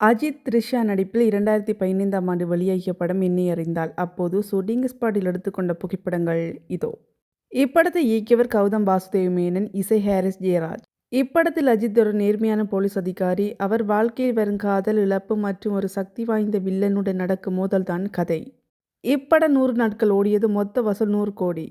அஜித், த்ரிஷா நடிப்பில் 2015ஆம் ஆண்டு வெளியாகிய படம் "என்னை அறிந்தால்". அப்போது ஷூட்டிங் ஸ்பாட்டில் எடுத்துக்கொண்ட புகைப்படங்கள் இதோ. இப்படத்தை இயக்கியவர் கௌதம் வாசுதேவ் மேனன், இசை ஹாரிஸ் ஜெயராஜ். இப்படத்தில் அஜித் ஒரு நேர்மையான போலீஸ் அதிகாரி. அவர் வாழ்க்கையில் வரும் காதல், இழப்பு மற்றும் ஒரு சக்தி வாய்ந்த வில்லனுடன் நடக்கும் மோதல்தான் கதை. இப்படம் 100 நாட்கள் ஓடியது. மொத்த வசூல் 100 கோடி.